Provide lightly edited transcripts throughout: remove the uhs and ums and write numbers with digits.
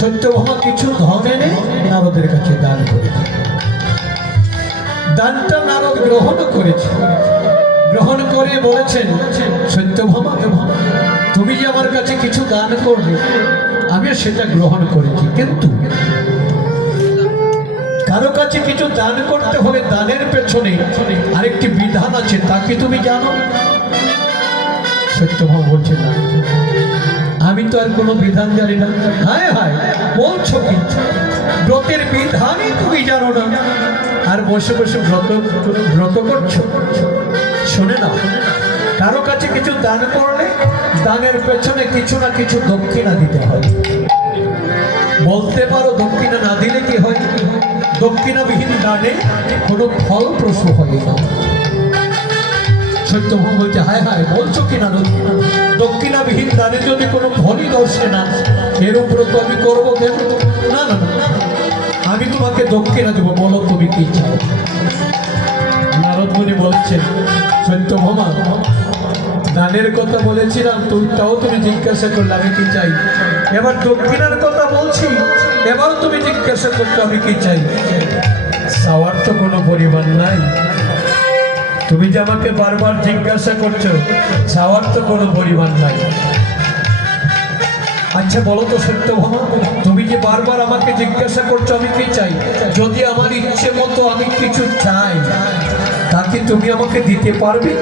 সত্যভামা কিছু ধন এনে নারদের কাছে দান করে দানটা নারদ গ্রহণ করেছে। গ্রহণ করে বলেছেন, সত্যভামা তুমি যে আমার কাছে কিছু দান করবে আমি সেটা গ্রহণ করেছি, কিন্তু কারো কাছে কিছু দান করতে হলে দানের পেছনে আরেকটি বিধান আছে, তা কি তুমি জানো? সত্যভামা বলছে না, আমি তো আর কোনো বিধান জানি না। হায় হায়, বলছো কি? ব্রতের বিধানই তুমি জানো না, আর বসে বসে ব্রত করছো? শুনে না, কারো কাছে কিছু দান করলে দানের পেছনে কিছু না কিছু দক্ষিণা দিতে হয়। বলতে পারো দক্ষিণা না দিলে কি হয়? দক্ষিণাবিহীন দানে কোনো ফলপ্রসূ হয় না। সত্যভামা বলছে, হায় হায়, বলছো কি না? দক্ষিণাবিহীন দানে যদি কোনো ফলই দর্শে না, এর উপরে তো আমি করবো কেন? না না না, আমি তোমাকে দক্ষিণা দেবো, বলো তুমি কি চাও? নারদ মুনি বলছেন, সত্যভামা দানের কথা বলেছিলাম, তাও তুমি জিজ্ঞাসা করলে আমি কি চাই। এবার দক্ষিণার কথা বলছি, এবার তুমি জিজ্ঞাসা করছো আমি কি চাই। চাওয়ার তো কোনো পরিমাণ নাই। তুমি যে আমাকে বারবার জিজ্ঞাসা করছো, চাওয়ার তো কোনো পরিমাণ নাই। আচ্ছা বলো তো সত্যভামা, তুমি যে বারবার আমাকে জিজ্ঞাসা করছো আমি কি চাই, যদি আমার ইচ্ছে মতো আমি কিছু চাই, তাকে তুমি আমাকে দিতে পারবে?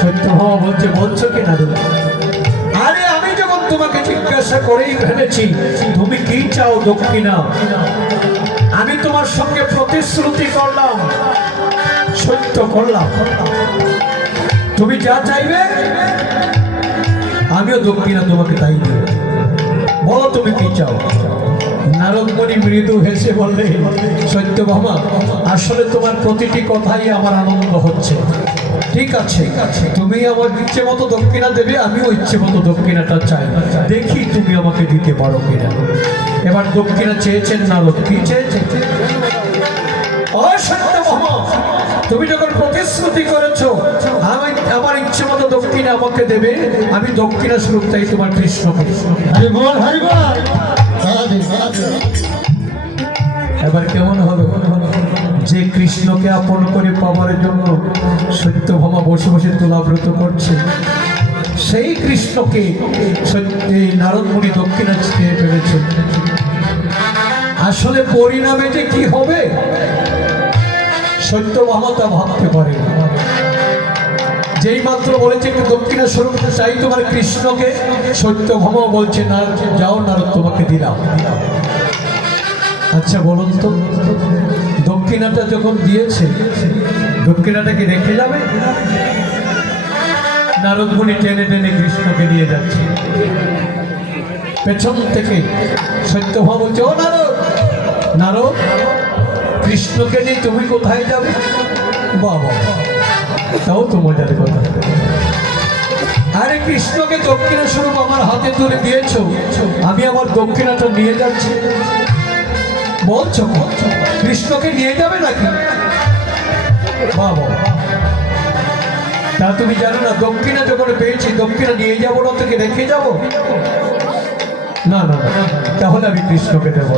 সত্যভামা বলছে, বলছো কি না? আরে আমি যখন তোমাকে জিজ্ঞাসা করেই ফেলেছি তুমি কি চাও দক্ষিণা, আমি তোমার সঙ্গে প্রতিশ্রুতি করলাম, সত্য করলাম, তুমি যা চাইবে আমিও দক্ষিণা তোমাকে তাই দেব। বলো তুমি কি চাও? নারদ মুনি মৃদু হেসে বললে, সত্যভামা আসলে তোমার প্রতিটি কথাই আমার আনন্দ হচ্ছে। ঠিক আছে, তুমি আমার ইচ্ছে মতো দক্ষিণা দেবে, আমিও ইচ্ছে মতো দক্ষিণাটা চাই, দেখি তুমি আমাকে দিতে পারো কিনা। এবার দক্ষিণা চেয়েছেন নারদ। কি চেয়েছে? সত্যভামা তুমি যখন প্রতিশ্রুতি করেছো আমি আমার ইচ্ছে মতো দক্ষিণা আমাকে দেবে, আমি দক্ষিণা স্বরূপ তাই তোমার কৃষ্ণকে। এবার কেমন হবে? যে কৃষ্ণকে আপন করে পাওয়ার জন্য সত্যভামা বসে বসে তুলাব্রত করছে, সেই কৃষ্ণকে নারদ মুনি দক্ষিণা চেয়ে ফেলেছে। আসলে পরিণামে যে কি হবে সত্যভামা তা ভাবতে পারে। যেই মাত্র বলেছে দক্ষিণা স্বরূপ চাই তোমার কৃষ্ণকে, সত্যভামা বলছে, না যাও নারদ তোমাকে দিলাম। আচ্ছা বলুন তো, দক্ষিণাটা যখন দিয়েছে দক্ষিণাটা কি রেখে যাবে? নারদ মুনি টেনে টেনে কৃষ্ণকে নিয়ে যাচ্ছে পেছন থেকে। সত্যভামা বলছে, ও নারদ, নারদ কৃষ্ণকে নিয়ে তুমি কোথায় যাবে? বাবা, তাও তো মজার কথা। আরে কৃষ্ণকে দক্ষিণা স্বরূপ আমার হাতে তুলে দিয়েছো, আমি আমার দক্ষিণাটা নিয়ে যাচ্ছি। বলছো কৃষ্ণকে নিয়ে যাবে নাকি? বাবা, তা তুমি জানো না দক্ষিণা যখন পেয়েছি দক্ষিণা নিয়ে যাবো না, তোকে রেখে যাবো? না না, তাহলে আমি কৃষ্ণকে দেব।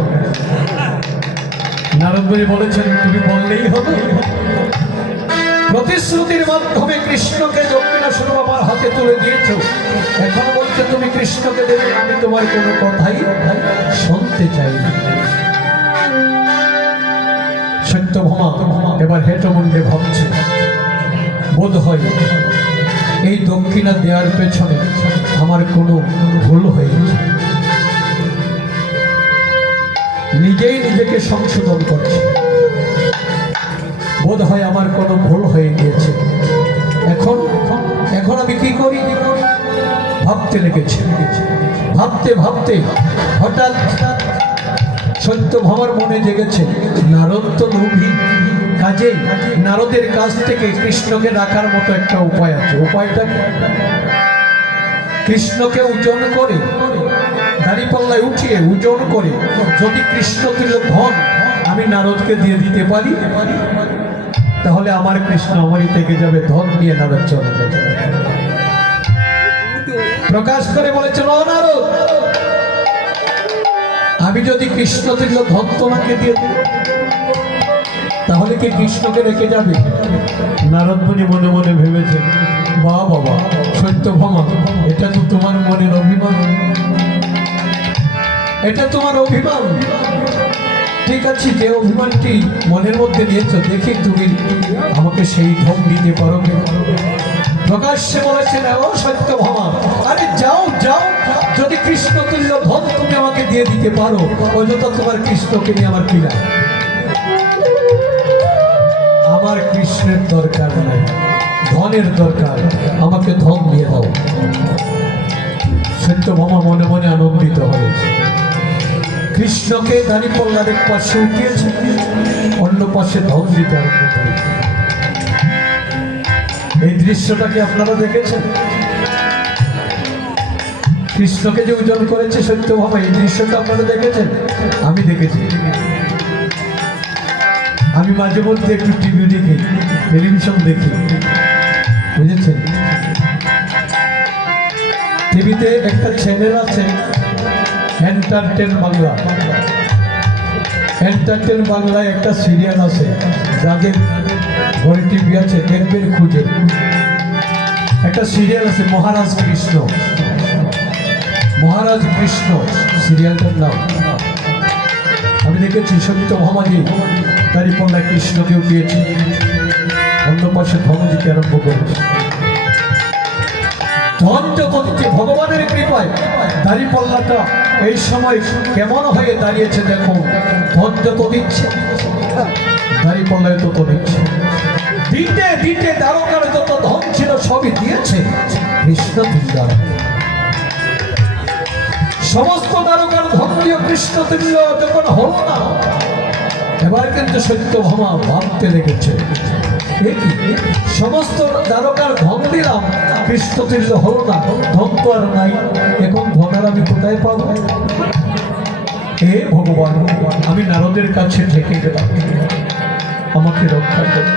নারদ মুনি বলেছেন, তুমি বললেই হবে। প্রতিশ্রুতির মাধ্যমে কৃষ্ণকে দক্ষিণা স্বরূপ আমার হাতে তুলে দিয়েছো, এখন বলছে তুমি কৃষ্ণকে দেবে, আমি তোমার কোনো কথাই শুনতে চাই না। সত্যভামা এবার হেঁটে ভাবছে, বোধ হয় এই দক্ষিণা দেওয়ার পেছনে আমার কোনো ভুল হয়েছে। নিজেই নিজেকে সংশোধন করছে, বোধ হয় আমার কোনো ভুল হয়ে গিয়েছে। এখন এখন আমি কি করি? ভাবতে লেগেছে। ভাবতে ভাবতে হঠাৎ সত্যভামার মনে জেগেছে, নারদ তো লোভী, কাজে নারদের কাছ থেকে কৃষ্ণকে রাখার মতো একটা উপায় আছে। উপায়টা কৃষ্ণকে ওজন করে, দাঁড়িপাল্লায় উঠিয়ে ওজন করে যদি কৃষ্ণ তুল্য ধন আমি নারদকে দিয়ে দিতে পারি, তাহলে আমার কৃষ্ণ আমারই থেকে যাবে, ধন নিয়ে নারদ চলে যাবে। প্রকাশ করে বলেছিল, ও নারদ আমি যদি কৃষ্ণ তুল্য ধন তোমাকে দিয়ে দিই, তাহলে কি কৃষ্ণকে রেখে যাবে? নারদ মুনি মনে মনে ভেবেছেন, বাহ বাবা সত্যভামা, এটা তো তোমার মনের অভিমান, এটা তোমার অভিমান। ঠিক আছে, যে অভিমানটি মনের মধ্যে নিয়েছ, দেখি তুমি আমাকে সেই ধন দিতে পারো কি? প্রকাশ্যে বলেছেন, ও সত্যভামা, আরে যাও যাও, যদি কৃষ্ণ তুল্য ধন তুমি আমাকে দিয়ে দিতে পারো, অযথা তোমার কৃষ্ণকে নিয়ে আমার কি লাভ? আমার কৃষ্ণের দরকার নাই, ধনের দরকার, আমাকে ধন দিয়ে দাও। সত্যভামা মনে মনে আনন্দিত হয়েছে। কৃষ্ণকে দাঁড়িপাল্লার এক পাশে উঠিয়েছে, অন্য পাশে ধন দিতে আরম্ভ করেছে। এই দৃশ্যটাকে আপনারা দেখেছেন? কৃষ্ণকে যে ওজন করেছে সত্যভামা, এই দৃশ্যটা আপনারা দেখেছেন? আমি দেখেছি। আমি মাঝে মধ্যে একটু টিভি দেখি, টেলিভিশন দেখি, বুঝেছেন? টিভিতে একটা চ্যানেল আছে এন্টারটেন বাংলা। এন্টারটেন বাংলায় একটা সিরিয়াল আছে, যাদের ঘরে টিভি আছে দেখবেন খুঁজে। একটা সিরিয়াল আছে মহারাজ কৃষ্ণ, মহারাজ কৃষ্ণ সিরিয়ালটার নাম। আমি দেখেছি সত্যভামাজি দাঁড়িপাল্লায় কৃষ্ণকে উঠিয়েছে, অন্য পাশে ধন দিতে আরম্ভ করেছে। ধন যত দিচ্ছে ভগবানের কৃপায় দাঁড়িপাল্লাটা এই সময় কেমন হয়ে দাঁড়িয়েছে দেখো। ধন যত দিচ্ছে দাঁড়িপাল্লায় তত দিচ্ছে, দিতে দিতে দ্বারকার যত ধন ছিল সবই দিয়েছে কৃষ্ণ তুল্য। সমস্ত দ্বারকার ধন দিয়ে কৃষ্ণ তুল্য যখন হলো না, এবার কিন্তু সত্যভামা ভাবতে লেগেছে, সমস্ত দ্বারকার ধন দিলাম, কৃষ্ণ তুল্য হলো না, ধন তো আর নাই, এখন ধনের আমি কোথায় পাবো? হে ভগবান, আমি নারদের কাছে ঠেকে গেলাম, আমাকে রক্ষা করো।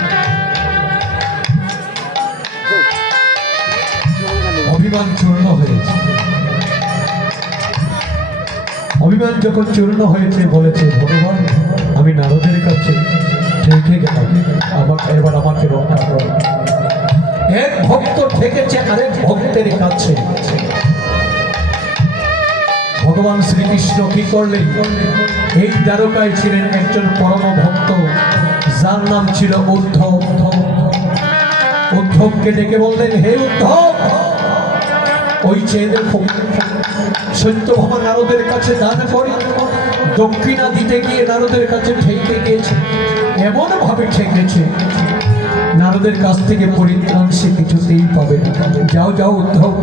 অভিমান চূর্ণ হয়েছে। অভিমান যখন চূর্ণ হয়েছে, বলেছে ভগবান আমি নারদের কাছে ঠেকে গেলাম, এবার আমাকে রক্ষা করো। এক ভক্ত ঠেকেছে আরেক ভক্তের কাছে। ভগবান শ্রীকৃষ্ণ কি করলেন? এই দ্বারকায় ছিলেন একজন পরম ভক্ত, যার নাম ছিল উদ্ধব। উদ্ধবকে ডেকে বললেন, হে উদ্ধব, ওই চেয়ে দেখো সত্যভামা নারদের কাছে দান করে দক্ষিণা দিতে গিয়ে নারদের কাছে ঠেকে গিয়েছে, এমন ভাবে ঠেকেছে নারদের কাছ থেকে পরিত্রাণ সে কিছুতেই পাবে না। যাও যাও উদ্ধব,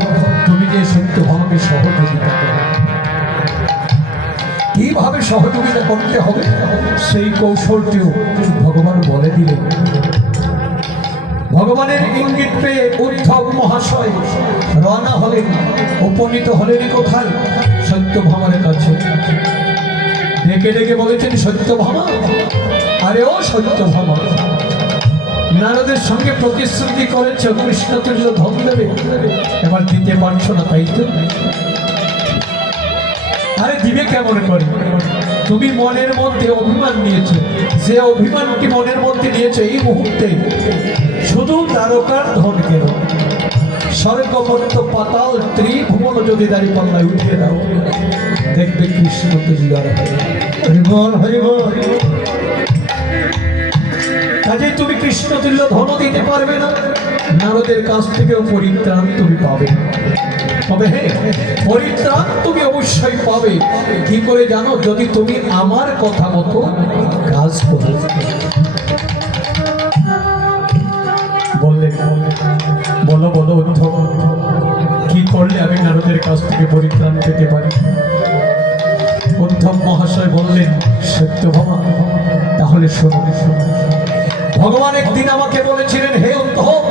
তুমি যে সত্যভামাকে সহযোগিতা করো। কিভাবে সহযোগিতা করতে হবে সেই কৌশলটিও ভগবান বলে দিলেন। ভগবানের ইঙ্গিত পেয়ে উদ্ধব মহাশয় রওনা হলেন, উপনীত হলেন কোথায়? সত্যভামার কাছে। ডেকে ডেকে বলেছেন, সত্যভামা, আরে ও সত্যভামা, নারদের সঙ্গে প্রতিশ্রুতি করেছ কৃষ্ণ তুল্য ধন দেবে, এবার দিতে পারছো না, তাই তো? আরে দিবে কেমন করে? তুমি মনের মধ্যে অভিমান নিয়েছো, যে অভিমানটি মনের মধ্যে নিয়েছো এই মুহূর্তে শুধু দ্বারকার ধন কেন, স্বর্গমর্ত পাতাল ত্রিভুবন যদি দাঁড়িপাল্লায় উঠিয়ে দাও, দেখবে কৃষ্ণ তুল্য। হরিবল হরিবল। কাজে তুমি কৃষ্ণ তুল্য ধন দিতে পারবে না, নারদের কাছ থেকেও পরিত্রাণ তুমি পাবে। তবে হ্যাঁ, পরিত্রাণ তুমি অবশ্যই পাবে। কি করে জানো? যদি তুমি আমার কথা মতো কাজ করো। বললেন, বলো বলো উদ্ধব, কি করলে আমি নারদের কাছ থেকে পরিত্রাণ পেতে পারি? উদ্ধব মহাশয় বললেন, সত্যভামা, তাহলে শোনো। ভগবান একদিন আমাকে বলেছিলেন, হে উদ্ধব,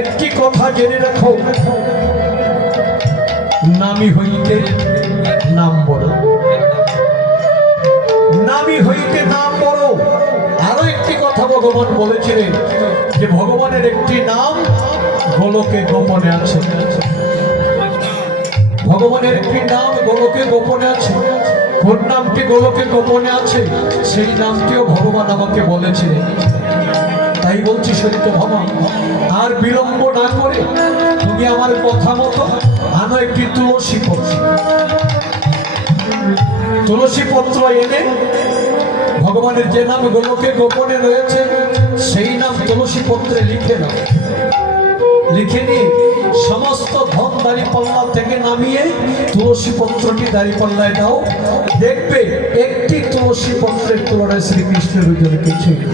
একটি কথা জেনে রাখো, নামি হইতে নাম বড়, নামি হইতে নাম বড়। আরো একটি কথা ভগবান বলেছিলেন, যে ভগবানের একটি নাম গোলকে গোপনে আছে। ভগবানের একটি নাম গোলকে গোপনে আছে। কোন নামটি গোলকে গোপনে আছে সেই নামটিও ভগবান আমাকে বলেছিলেন। তাই বলছি সত্যভামা, আর বিলম্ব না করে তুমি আমার কথা মতো আনো একটি তুলসী পত্র। তুলসী পত্র এনে ভগবানের যে নাম গোলকে গোপনে রয়েছে সেই নাম তুলসী পত্রে লিখে নাও। লিখে নিয়ে সমস্ত ধন দাঁড়িপাল্লা থেকে নামিয়ে তুলসী পত্রটি দাঁড়িপাল্লায় দাও। দেখবে একটি তুলসী পত্রের তুলনায় শ্রীকৃষ্ণের ভিতরে কিছুই নেই।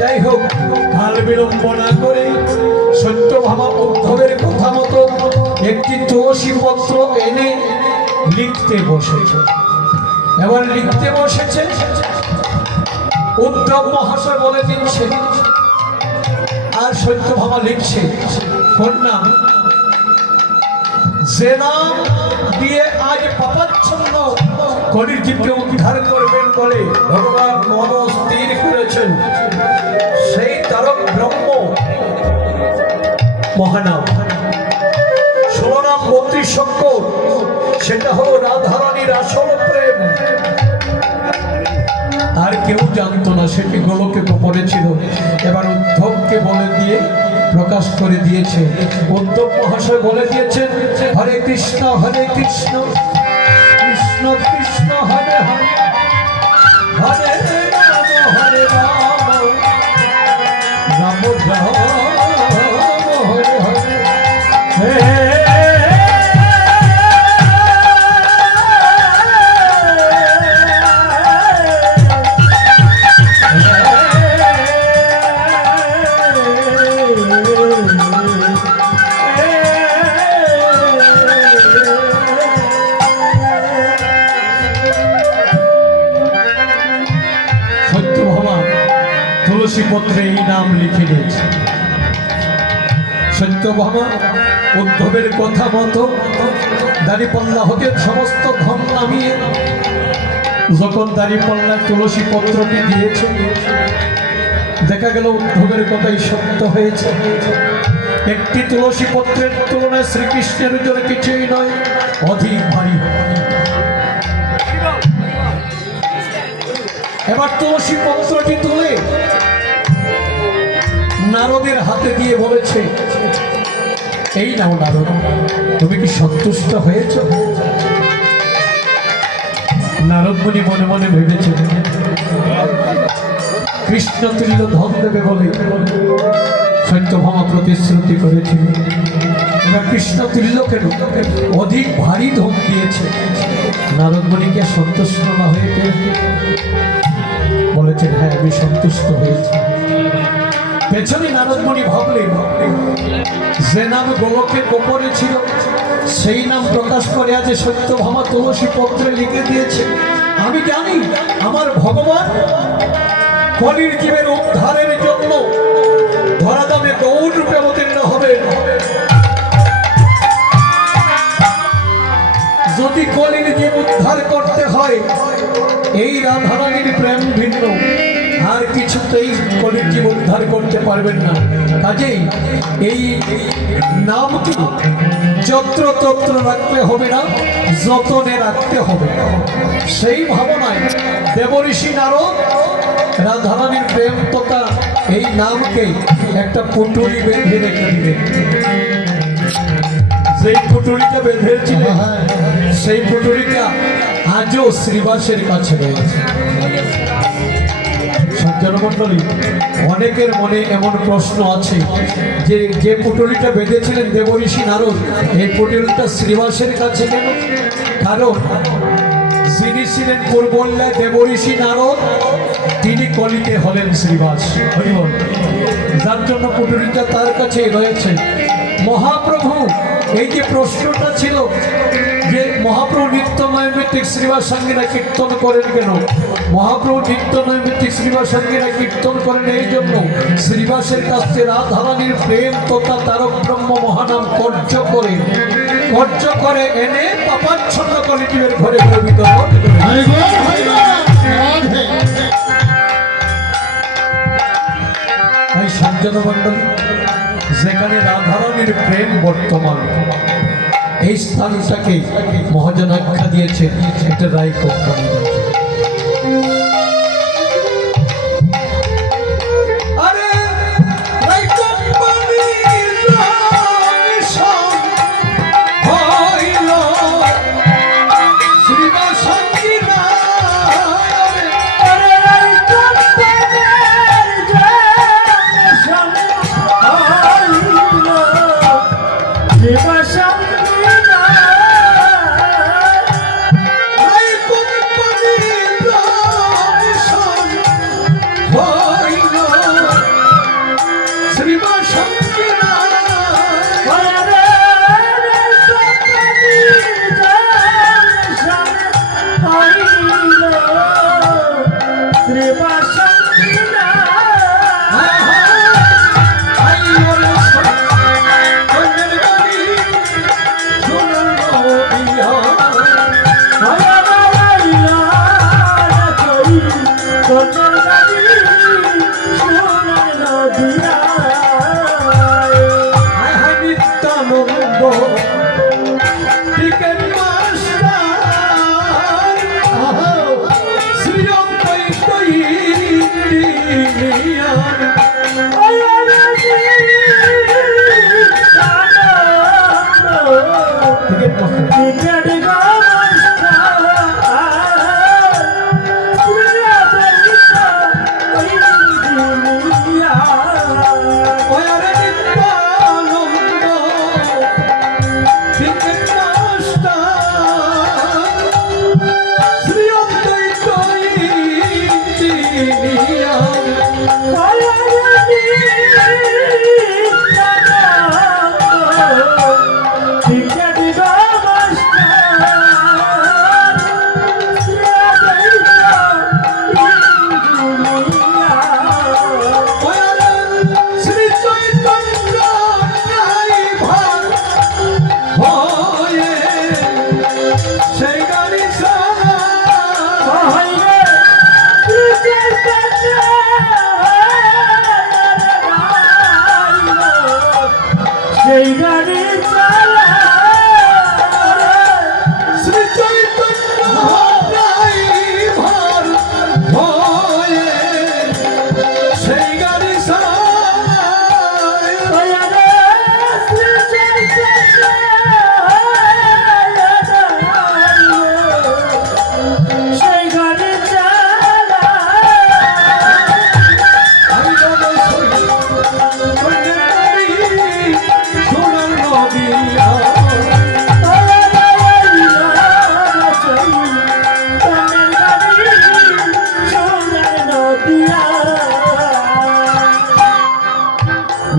যাই হোক, কাল বিলম্ব না করে সত্যভামা উদ্ধবের কথা মতো একটি তুলসী পত্র এনে লিখতে বসেছে। এবার লিখতে বসেছে, উদ্ধব মহাশয় বলে দিচ্ছে আর সত্যভামা লিখছে কোন নাম? যে নাম দিয়ে আজ পাপাচ্ছন্ন কলিযুগকে উদ্ধার করবেন বলে ভগবান মন স্থির করেছেন, সেই তারক ব্রহ্ম মহানাম 16 নাম 32 অক্ষর, সেটা হলো রাধারানীর আসল প্রেম। আর কেউ জানতো না, সেটি গোলকে গোপনে ছিল। এবার উদ্ধবকে বলে দিয়ে প্রকাশ করে দিয়েছে। উদ্ধব মহাশয় বলে দিয়েছেন, হরে কৃষ্ণ কৃষ্ণ কৃষ্ণ হরে হরে, হরে রাম হরে রাম, রাম রাম হরে হরে। তুলসী পত্রে এই নাম লিখে দিয়েছে। সত্যভামা উদ্ধবের কথা মতো দাঁড়িপাল্লা হতে সমস্ত ধন নামিয়ে যখন দাঁড়িপাল্লায় তুলসী পত্রটি দিয়েছে, দেখা গেল উদ্ধবের কথাই সত্য হয়েছে। একটি তুলসী পত্রের তুলনায় শ্রীকৃষ্ণের ভিতরে কিছুই নয়, অধিক ভারী। এবার তুলসী পত্রটি তুলে নারদের হাতে দিয়ে বলেছে, এই নাও নারদ, তুমি কি সন্তুষ্ট হয়েছ? নারদ মুনি মনে মনে ভেবেছে কৃষ্ণ তুল্য ধন দেবে বলে সত্যভামা প্রতিশ্রুতি করেছিল। এবার কৃষ্ণ তুল্য কেন অধিক ভারী ধন দিয়েছে। নারদ মুনিকে সন্তুষ্ট না হয়ে বলেছেন, হ্যাঁ আমি সন্তুষ্ট হয়েছি। পেছনে নারদ মুনি ভাবলেন, যে নাম গোলকে গোপনে ছিল সেই নাম প্রকাশ করে আজ সত্যভামা তুলসী পত্রে লিখে দিয়েছে। আমি জানি আমার ভগবান কলির জীবের উদ্ধারের জন্য ধরাধামে গৌর রূপে অবতীর্ণ হবেন। যদি কলির জীব উদ্ধার করতে হয়, এই রাধারানীর প্রেম ভিন্ন আর কিছুতেই কলির জীব উদ্ধার করতে পারবেন না। কাজেই এই নামটি যত্র তত্র রাখতে হবে না, যতনে রাখতে হবে। সেই ভাবনায় দেবঋষি নারদ রাধারানীর প্রেম তথা এই নামকে একটা পুটুলি বেঁধে রেখে দিলেন। সেই পুটুলিটা বেঁধেছিল, সেই পুটুলিটা আজও শ্রীবাসের কাছে রয়েছে। সজ্জনমণ্ডলী, অনেকের মনে এমন প্রশ্ন আছে যে যে পুটুলিটা বেঁধেছিলেন দেবঋষি নারদ, এই পুটুলিটা শ্রীবাসের কাছে কেন? কারণ যিনি ছিলেন পূর্বল্লায় দেবঋষি নারদ, তিনি কলিতে হলেন শ্রীবাস। যার জন্য পুটুলিটা তার কাছে রয়েছে। মহাপ্রভু এই যে প্রশ্নটা ছিল যে মহাপ্রভু নিত্য নৈমিত্তিক শ্রীবাস সঙ্গীরা কীর্তন করেন কেন? মহাপ্রভু নিত্য নৈমিত্তিক শ্রীবাস সঙ্গীরা কীর্তন করেন এই জন্য, শ্রীবাসের কাছে রাধারানীর প্রেম তথা তারক ব্রহ্ম মহানাম কর্য করে এনে পাপাচ্ছন্ন কলিযুগের ঘরে ঘরে বিতরণ। তাই সজ্জন মণ্ডলী, যেখানে রাধারানীর প্রেম বর্তমান, এই স্থানটাকে মহাজন আখ্যা দিয়েছেন একটা রায় কোম্পানি।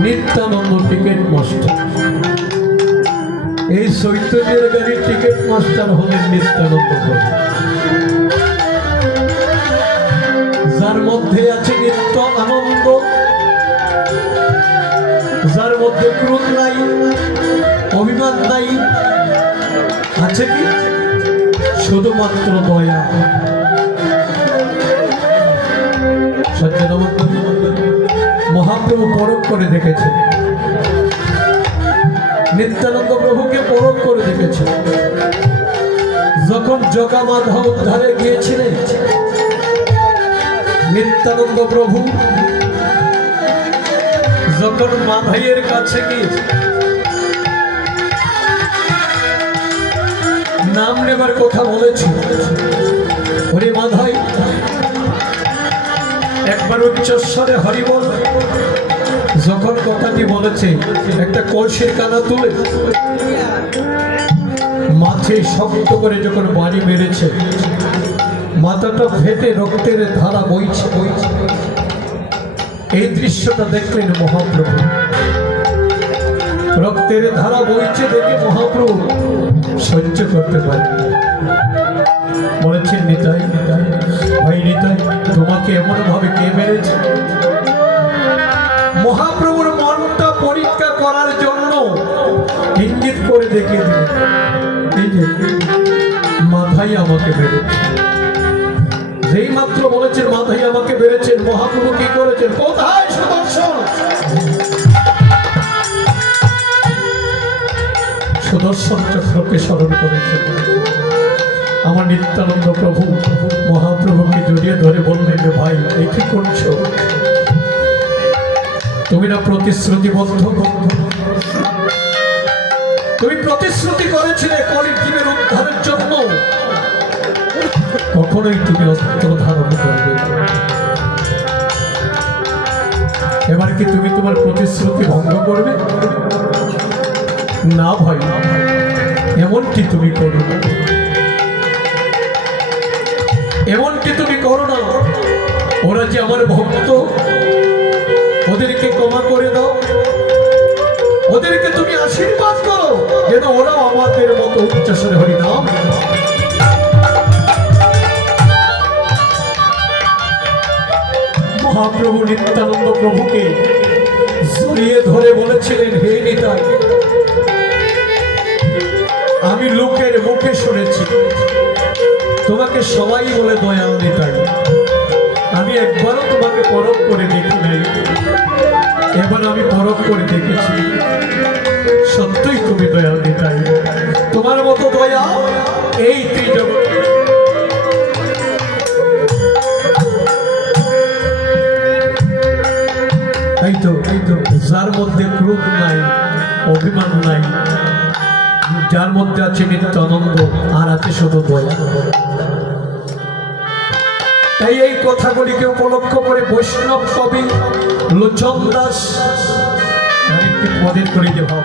নিত্যানন্দ টিকিট মাস্টার, এই চৈতন্যের গাড়ির টিকিট মাস্টার হলেন নিত্যানন্দ প্রভু, যার মধ্যে আছে নিত্য আনন্দ, যার মধ্যে ক্রোধ নাই, অভিমান নাই, আছে কি শুধুমাত্র দয়া। মহাপ্রভু পরখ করে দেখেছেন, নিত্যানন্দ প্রভুকে পরখ করে দেখেছেন। যখন জগামাধব উদ্ধারে গিয়েছিলেন, নিত্যানন্দ প্রভু যখন মাধাইয়ের কাছে গিয়েছে নাম নেবার কথা বলেছিল, হরি মাধাই একবার উচ্চস্বরে হরি বল, যখন কথাটি বলেছে একটা কলসির কানা তুলে মাথে শক্ত করে যখন বাড়ি মেরেছে, মাথাটা ফেটে রক্তের ধারা বইছে বইছে। এই দৃশ্যটা দেখলেন মহাপ্রভু, রক্তের ধারা বইছে দেখে মহাপ্রভু সহ্য করতে পারেন, বলেছেন নিতাই ভাই নিতাই তোমাকে এমন ভাবে কে মেরেছে? মহাপ্রভুর মনটা পরীক্ষা করার জন্য ইঙ্গিত করে দেখিয়ে দিলেন, এই যে মাথায় আমাকে মেরেছে। যেই মাত্র বলেছেন মাথায় আমাকে মেরেছেন, মহাপ্রভু কি করেছেন? কোথায় সুদর্শন? সুদর্শন চক্রকে স্মরণ করেছেন। আমার নিত্যানন্দ প্রভু মহাপ্রভুকে জড়িয়ে ধরে বললেন, ভাই এই কি করছো? তুমি না প্রতিশ্রুতিবদ্ধ, তুমি প্রতিশ্রুতি করেছিলে কলিযুগের উদ্ধারের জন্য কখনোই তুমি অস্ত্র ধারণ করবে। এবার কি তুমি তোমার প্রতিশ্রুতি ভঙ্গ করবে? না ভাই, এমনটি তুমি করো না, এমনটি তুমি করো না। ওরা যে আমার ভক্ত, ওদেরকে ক্ষমা করে দাও, ওদেরকে তুমি আশীর্বাদ করো যেন ওরাও আমাদের মতো উচ্চস্বরে হরিনাম। মহাপ্রভু নিত্যানন্দ প্রভুকে জড়িয়ে ধরে বলেছিলেন, হে নিতাই, আমি লোকের মুখে শুনেছি তোমাকে সবাই বলে দয়াল নিতাই, আমি একবারও তোমাকে পরখ করে দেখি নাই, এবার আমি পরখ করে দেখেছি, সত্যই তুমি দয়াল নিতাই। তোমার মতো দয়া এই ত্রিজগৎ। এই তো যার মধ্যে ক্রোধ নাই, অভিমান নাই, যার মধ্যে আছে নিত্যানন্দ, আর আছে শুধু দয়া। তাই এই কথাগুলিকে উপলক্ষ করে বৈষ্ণব কবি লোচন দাস আরেকটি পদের করে যে ভাব